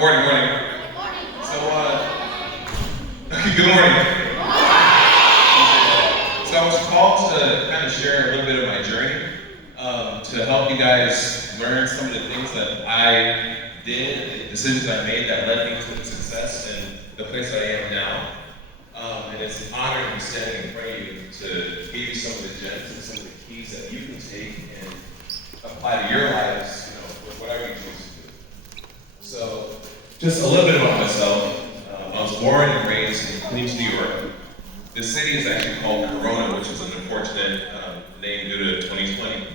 Morning, morning. So, good morning. So I was called to kind of share a little bit of my journey, to help you guys learn some of the things that I did, the decisions I made that led me to the success and the place I am now. And it's an honor to be standing in front of you to give you some of the gems and some of the keys that you can take and apply to your lives, with whatever you choose to do. So, just a little bit about myself. I was born and raised in Queens, New York. This city is actually called Corona, which is an unfortunate name due to 2020.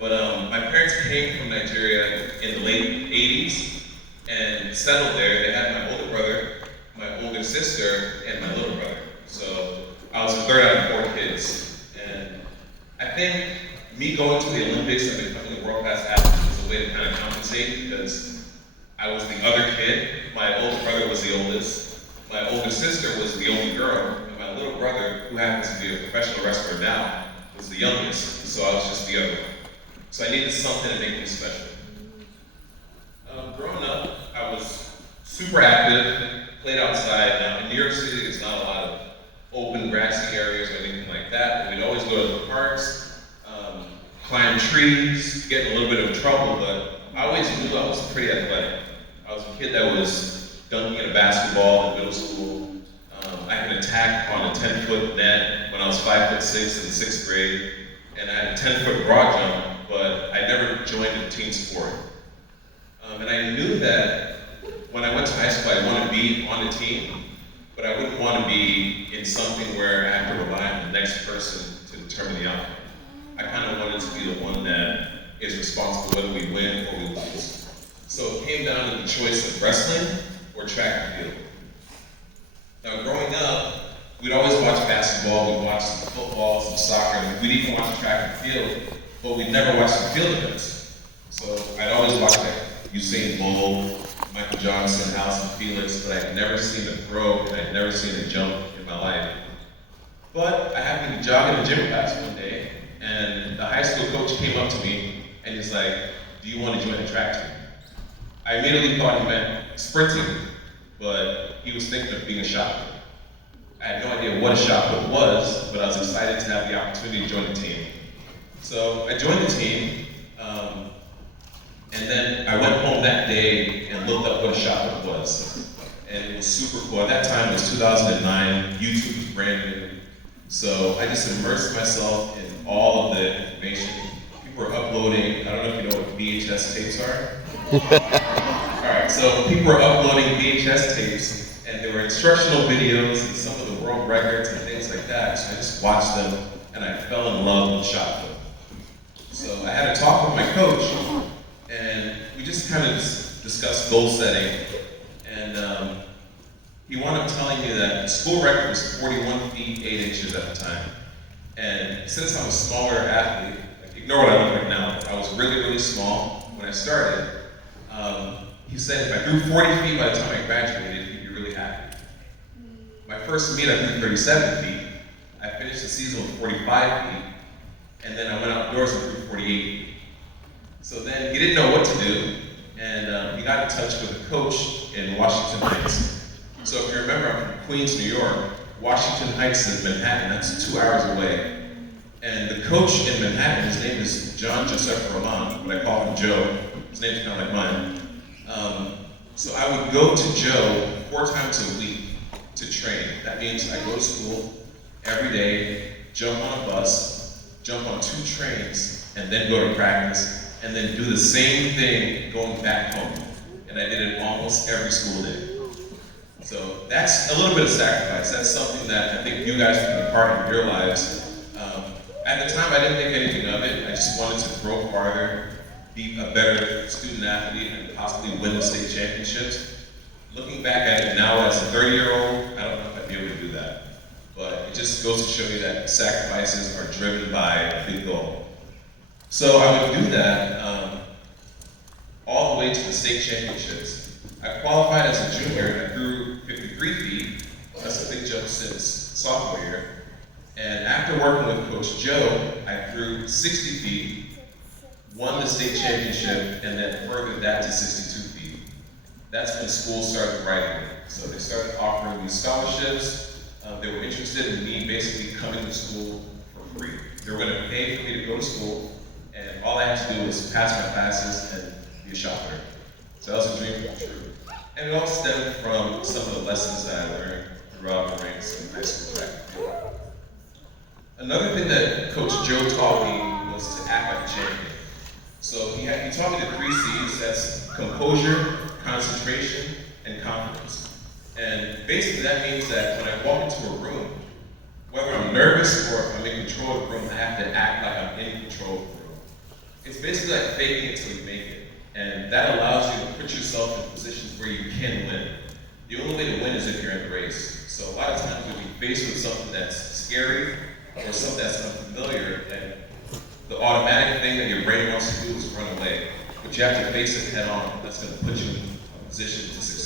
But my parents came from Nigeria in the late 80s and settled there. They had my older brother, my older sister, and my little brother. So I was the third out of 4 kids. And I think me going to the Olympics and becoming a world-class athlete was a way to kind of compensate, because I was the other kid. My older brother was the oldest. My older sister was the only girl. And my little brother, who happens to be a professional wrestler now, was the youngest. So I was just the other one. So I needed something to make me special. Growing up, I was super active, played outside. Now, in New York City, there's not a lot of open grassy areas or anything like that. But we'd always go to the parks, climb trees, get in a little bit of trouble, but I always knew I was pretty athletic. I was a kid that was dunking in a basketball in middle school. I could attack on a 10-foot net when I was 5'6" in 6th grade, and I had a 10-foot broad jump, but I never joined a team sport. And I knew that when I went to high school, I wanted to be on a team, but I wouldn't want to be in something where I have to rely on the next person to determine the outcome. I kind of wanted to be the one that is responsible whether we win or we lose. So it came down to the choice of wrestling or track and field. Now, growing up, we'd always watch basketball, we'd watch some football, some soccer, we'd even watch track and field, but we'd never watch the field events. So I'd always watch like Usain Bolt, Michael Johnson, Allison Felix, but I'd never seen a throw and I'd never seen a jump in my life. But I happened to jog in the gym class one day, and the high school coach came up to me and he's like, "Do you want to join the track team?" I immediately thought he meant sprinting, but he was thinking of being a shot put. I had no idea what a shot put was, but I was excited to have the opportunity to join the team. So I joined the team, and then I went home that day and looked up what a shot put was. And it was super cool. At that time, it was 2009, YouTube was brand new. So I just immersed myself in all of the information. People were uploading, I don't know if you know what VHS tapes are. Alright, so people were uploading VHS tapes, and there were instructional videos and some of the world records and things like that. So I just watched them, and I fell in love with shot put. So I had a talk with my coach, and we just kind of discussed goal setting. And he wound up telling me that the school record was 41 feet 8 inches at the time. And since I'm a smaller athlete, ignore what I look like now, I was really, really small when I started. He said if I grew 40 feet by the time I graduated, he'd be really happy. My first meet, I grew 37 feet. I finished the season with 45 feet, and then I went outdoors and grew 48 feet. So then he didn't know what to do, and he got in touch with a coach in Washington Heights. So if you remember, I'm from Queens, New York. Washington Heights is Manhattan, that's 2 hours away. And the coach in Manhattan, his name is John Joseph Roman, but I call him Joe. His name's kind of like mine. So I would go to Joe 4 times a week to train. That means I go to school every day, jump on a bus, jump on 2 trains, and then go to practice, and then do the same thing going back home. And I did it almost every school day. So that's a little bit of sacrifice. That's something that I think you guys can be part of your lives. At the time, I didn't think anything of it. I just wanted to grow farther, be a better student athlete, and possibly win the state championships. Looking back at it now as a 30-year-old, I don't know if I'd be able to do that. But it just goes to show you that sacrifices are driven by a big goal. So I would do that all the way to the state championships. I qualified as a junior, and I grew 53 feet. That's a big jump since sophomore year. And after working with Coach Joe, I grew 60 feet, won the state championship, and then furthered that to 62 feet. that's when schools started writing me. So they started offering me scholarships. They were interested in me basically coming to school for free. They were going to pay for me to go to school, and all I had to do was pass my classes and be a shot putter. So that was a dream come true. And it all stemmed from some of the lessons that I learned throughout the ranks in high school track and field. Another thing that Coach Joe taught me was to act like a champion. So he taught me the 3 C's, that's composure, concentration, and confidence. And basically that means that when I walk into a room, whether I'm nervous or if I'm in control of the room, I have to act like I'm in control of the room. It's basically like faking it till you make it. And that allows you to put yourself in positions where you can win. The only way to win is if you're in the race. So a lot of times when you're faced with something that's scary or something that's unfamiliar, and the automatic thing that your brain wants to do is run away. But you have to face it head on. That's going to put you in a position to succeed.